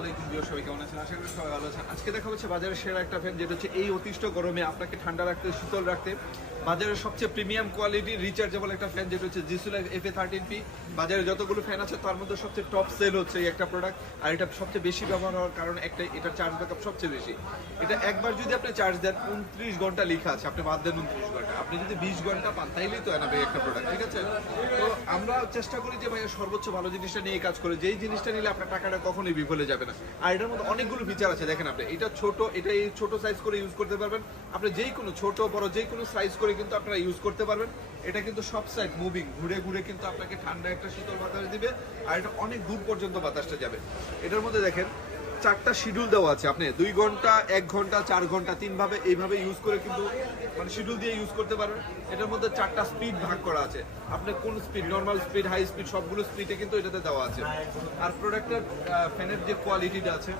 আলাইকুম ভিউয়ার, সবাই কেমন আছেন? আশা করি সবাই ভালো আছেন। আজকে দেখা হচ্ছে বাজারের সেরা একটা ফ্যান, যেটা হচ্ছে এই অতিষ্ঠ গরমে আপনাকে ঠান্ডা রাখতে, শীতল রাখতে বাজারের সবচেয়ে প্রিমিয়াম কোয়ালিটি রিচার্জেবল একটা ফ্যান, যেটা হচ্ছে জিসুলা FA13P। বাজারে যতগুলো ফ্যান আছে তার মধ্যে সবচেয়ে টপ সেল হচ্ছে এই একটা প্রোডাক্ট। আর এটা সবচেয়ে বেশি ব্যবহার হওয়ার কারণ একটাই, এটা চার্জ ব্যাকআপ সবচেয়ে বেশি। এটা একবার যদি আপনি চার্জ দেন 29 ঘন্টা লেখা আছে, আপনি বাদ দেন 29 ঘন্টা, আপনি যদি 20 ঘন্টা পান তাইলেই তো এনাবে একটা প্রোডাক্ট, ঠিক আছে? তো আমরা চেষ্টা করি যে ভাই সর্বোচ্চ ভালো জিনিসটা নিয়ে কাজ করে, যেই জিনিসটা নিলে আপনার টাকাটা কখনোই বিফলে যাবে না। আর এটার মধ্যে অনেকগুলো ফিচার আছে, দেখেন আপনি এটা ছোট, এটা এই ছোট সাইজ করে ইউজ করতে পারবেন আপনি, যেই কোনো ছোট বড় যে কোনো সাইজ করে কিন্তু আপনারা ইউজ করতে পারবেন। এটা কিন্তু সব সাইড মুভিং, ঘুরে ঘুরে কিন্তু আপনাকে ঠান্ডা একটা শীতল বাতাস দিবে, আর এটা অনেক দূর পর্যন্ত বাতাসটা যাবে। এটার মধ্যে দেখেন 4টা শিডিউল দেওয়া আছে, আপনি 2 ঘন্টা, 1 ঘন্টা, 4 ঘন্টা, 3 ভাবে এইভাবে ইউজ করে কিন্তু মানে শিডিউল দিয়ে ইউজ করতে পারবেন। এটার মধ্যে 4টা স্পিড ভাগ করা আছে, আপনি কোন speed, normal speed, high speed, সবগুলো স্পিডে কিন্তু এটাতে দেওয়া আছে। আর প্রোডাক্টের ফ্যানের যে কোয়ালিটিটা আছে,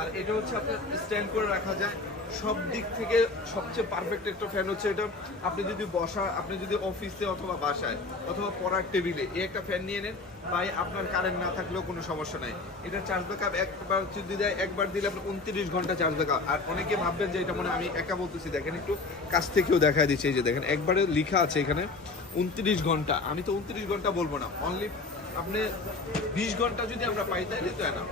আর এটা হচ্ছে আপনার স্ট্যান্ড করে রাখা যায়, সব দিক থেকে সবচেয়ে পারফেক্ট একটা ফ্যান হচ্ছে এটা। আপনি যদি আপনি যদি অফিসে অথবা বাসায় অথবা পড়ার টেবিলে এই একটা ফ্যান নিয়ে নেন ভাই, আপনার কারেন্ট না থাকলেও কোনো সমস্যা নাই। এটা চার্জ ব্যাকআপ একবার যদি দেয়, একবার দিলে আপনার 29 ঘন্টা চার্জ ব্যাকআপ। আর অনেকে ভাববেন যে এটা মনে আমি একা বলতেছি, দেখেন একটু কাছ থেকেও দেখা দিচ্ছে, এই যে দেখেন একবারে লেখা আছে এখানে 29 ঘন্টা। আমি তো 29 ঘন্টা বলবো না, অনলি আপনি 20 ঘন্টা যদি আমরা পাই তাইলে তো না।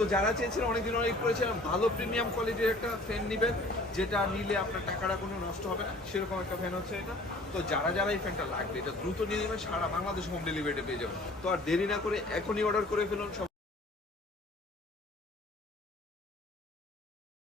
তো যারা চেয়েছিলেন, অনেকদিন অনেক করেছিলাম ভালো প্রিমিয়াম কোয়ালিটির একটা ফ্যান নেবেন, যেটা নিলে আপনার টাকাটা কোনো নষ্ট হবে না, সেরকম একটা ফ্যান হচ্ছে এটা। তো যারা এই ফ্যানটা লাগবে, এটা দ্রুত নিয়ে নেবেন, সারা বাংলাদেশ হোম ডেলিভারিতে পেয়ে যাবেন। তো আর দেরি না করে এখনই অর্ডার করে ফেলুন।